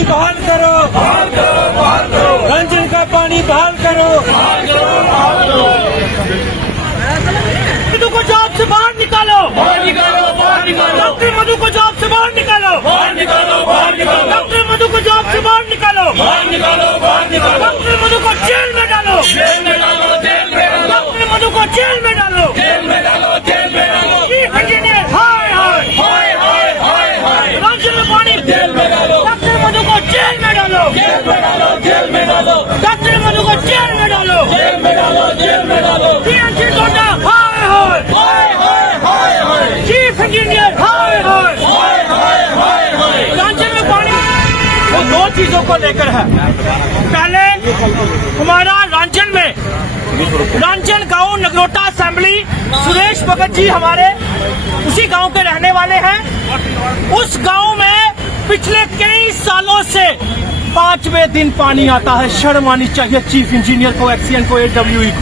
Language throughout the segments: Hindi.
पानी बहाल करो, रंजन का पानी बहाल करो। मधु को जॉब से बाहर निकालो, डॉक्टर मधु को जॉब से बाहर निकालो, डॉक्टर मधु को जॉब से बाहर निकालो, डॉक्टर मधु को जेल में डालो, डॉक्टर मधु को जेल में डालो, चीफ इंजीनियर हाय हाय, रंजन में पानी डॉक्टर मधु को जेल में डालो, डॉक्टर मधु को जेल में डालो, पीएनसी गोंडा हाय, चीफ इंजीनियर हाय, रंजन में पानी। वो दो चीजों को लेकर है। पहले हमारा रंजन गांव नगरोटा असेंबली, सुरेश भगत जी हमारे उसी गांव के रहने वाले हैं। उस गांव में पिछले कई सालों से 5वें दिन पानी आता है। शर्म आनी चाहिए चीफ इंजीनियर को, एक्सीएन को, AWE को,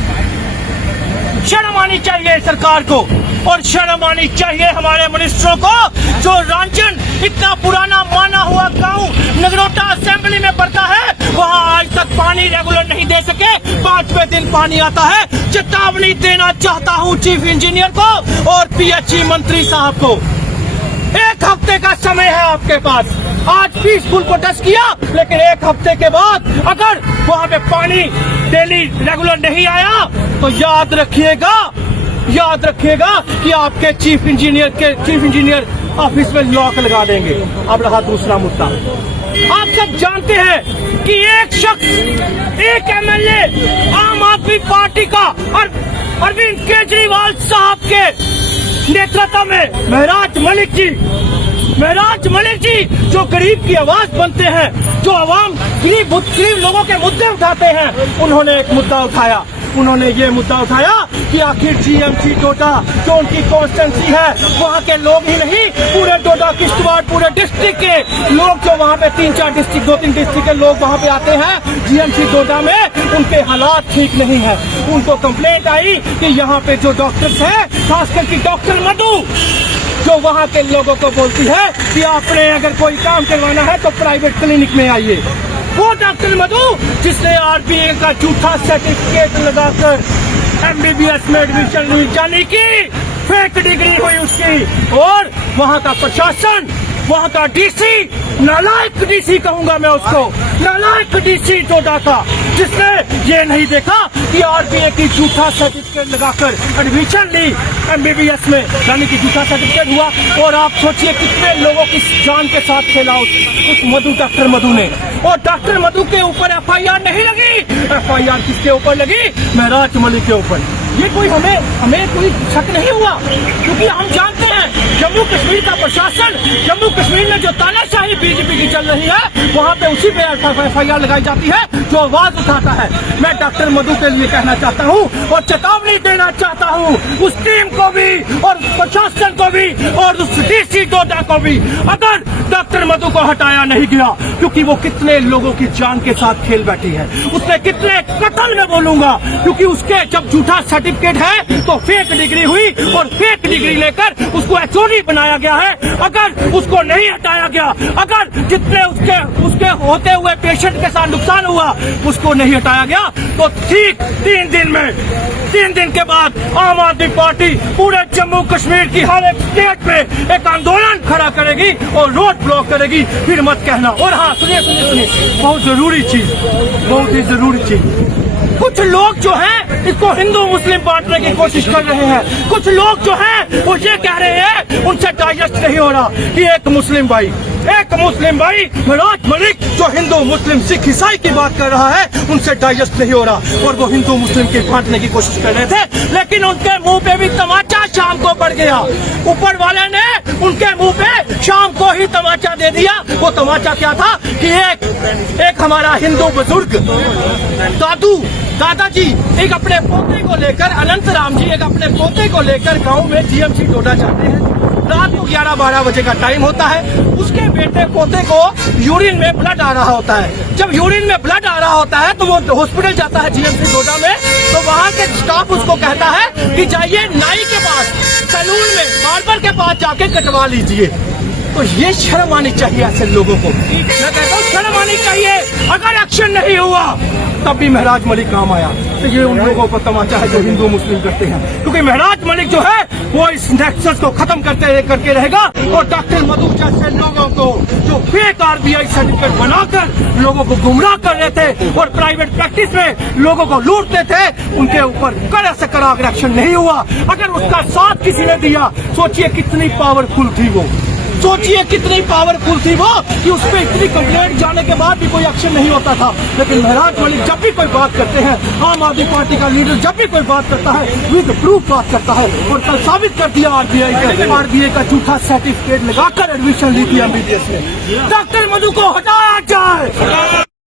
शर्म आनी चाहिए सरकार को, और शर्म आनी चाहिए हमारे मिनिस्टरों को, जो रंजन इतना पुराना माना हुआ गांव नगरोटा असेंबली में पड़ता है, वहां आज तक पानी रेगुलर नहीं दे सके। 5वें दिन पानी आता है। चेतावनी देना चाहता हूं चीफ इंजीनियर को और PHE मंत्री साहब को। 1 हफ्ते का समय है आपके पास। आज पीसफुल प्रोटेस्ट किया, लेकिन 1 हफ्ते के बाद अगर वहां पे पानी डेली रेगुलर नहीं आया तो याद रखिएगा कि आपके चीफ इंजीनियर ऑफिस में लॉक लगा देंगे। अब रहा दूसरा मुद्दा। आप सब जानते हैं कि एक शख्स, एक MLA आम आदमी पार्टी का अरविंद केजरीवाल साहब के नेतृत्व में महराज मलिक जी जो गरीब की आवाज बनते हैं, जो आवाम गरीब लोगों के मुद्दे उठाते हैं, उन्होंने एक मुद्दा उठाया। उन्होंने ये मुद्दा उठाया कि आखिर GMC डोडा जो उनकी कॉन्स्टिट्यूंसी है, वहाँ के लोग ही नहीं, पूरे डोडा किश्तवाड़ पूरे डिस्ट्रिक्ट के लोग जो वहाँ पे 2-3 डिस्ट्रिक्ट के लोग वहाँ पे आते हैं GMC डोडा में, उनके हालात ठीक नहीं है। उनको कंप्लेंट आई कि यहाँ पे जो डॉक्टर्स हैं, खासकर की डॉक्टर मधु, जो वहाँ के लोगों को बोलती है कि आपने अगर कोई काम करवाना है तो प्राइवेट क्लिनिक में आइए। वो डॉक्टर मधु जिसने RBA का झूठा सर्टिफिकेट लगाकर MBBS में एडमिशन ली, यानी कि फेक डिग्री हुई उसकी, और वहाँ का प्रशासन, वहाँ का DC, नालायक DC कहूंगा मैं उसको, नालायक DC डोडा का, जिसने ये नहीं देखा कि RBA की झूठा सर्टिफिकेट लगाकर एडमिशन ली MBBS में, यानी कि झूठा सर्टिफिकेट हुआ। और आप सोचिए कितने लोगों की जान के साथ खेला उस डॉक्टर मधु ने। और डॉक्टर मधु के ऊपर FIR नहीं लगी। FIR किसके ऊपर लगी? महराज मलिक के ऊपर। ये कोई हमें कोई शक नहीं हुआ, क्योंकि हम जानते हैं जम्मू कश्मीर का प्रशासन, जम्मू कश्मीर में जो तानाशाही BJP की चल रही है, वहाँ पे उसी पे FIR लगाई जाती है जो आवाज उठाता है। मैं डॉक्टर मधु के लिए कहना चाहता हूँ और चेतावनी देना चाहता हूँ उस टीम को भी और प्रशासन को भी और उस DC डोडा को भी, अगर डॉक्टर मधु को हटाया नहीं गया, क्योंकि वो कितने लोगों की जान के साथ खेल बैठी है, उसने कितने कत्ल में बोलूंगा, क्योंकि उसके जब झूठा सर्टिफिकेट है तो फेक डिग्री हुई और फेक डिग्री लेकर उसको HOD बनाया गया है। अगर उसको नहीं हटाया गया, अगर जितने उसके होते हुए पेशेंट के साथ नुकसान हुआ उसको नहीं हटाया गया, तो ठीक 3 दिन के बाद आम आदमी पार्टी पूरे जम्मू कश्मीर की हर एक स्टेट में एक आंदोलन खड़ा करेगी और रोड ब्लॉक करेगी। फिर मत कहना। और हाँ, सुनिए, बहुत ही जरूरी चीज, कुछ लोग जो हैं इसको हिंदू मुस्लिम बांटने की कोशिश कर रहे हैं। कुछ लोग जो हैं वो ये कह रहे हैं उनसे डाइजेस्ट नहीं हो रहा कि एक मुस्लिम भाई महराज मलिक जो हिंदू मुस्लिम सिख ईसाई की बात कर रहा है, उनसे डाइजेस्ट नहीं हो रहा, और वो हिंदू मुस्लिम की बांटने की कोशिश कर रहे थे। लेकिन उनके मुंह पे भी तमाचा शाम को पड़ गया। ऊपर वाले ने उनके मुंह पे शाम को ही तमाचा दे दिया। वो तमाचा क्या था कि एक हमारा हिंदू बुजुर्ग दादाजी एक अपने पोते को लेकर, अनंत राम जी एक अपने पोते को लेकर गांव में GMC डोडा जाते हैं। रात को 11-12 बजे का टाइम होता है। उसके बेटे पोते को यूरिन में ब्लड आ रहा होता है। जब यूरिन में ब्लड आ रहा होता है तो वो हॉस्पिटल जाता है GMC डोडा में। तो वहाँ के स्टाफ उसको कहता है कि जाइए नाई के पास, सैलून में, बार्बर के पास जाके कटवा लीजिए। तो ये शर्म आनी चाहिए ऐसे लोगों को। मैं कहता हूँ शर्म आनी चाहिए। अगर एक्शन नहीं हुआ तब भी महराज मलिक काम आया, तो ये उन लोगों को तमाचा है जो हिंदू मुस्लिम करते हैं, क्योंकि महराज मलिक जो है वो इस नेक्सस को खत्म करके रहेगा। और डॉक्टर मधु जैसे लोगों को जो फेक आरबीआई सर्टिफिकेट बनाकर लोगों को गुमराह कर रहे थे और प्राइवेट प्रैक्टिस में लोगों को लूटते थे, उनके ऊपर कड़े से कड़ा एक्शन नहीं हुआ। अगर उसका साथ किसी ने दिया, सोचिए कितनी पावरफुल थी वो, सोचिए कितनी पावरफुल थी वो कि उस पर इतनी कंप्लेंट जाने के बाद भी कोई एक्शन नहीं होता था। लेकिन महराज मलिक जब भी कोई बात करते हैं, आम आदमी पार्टी का लीडर जब भी कोई बात करता है विद प्रूफ बात करता है। और कल साबित कर दिया आरबीआई का झूठा सर्टिफिकेट लगाकर एडमिशन ली थी एमबीबीएस में। डॉक्टर मधु को हटाया जाए।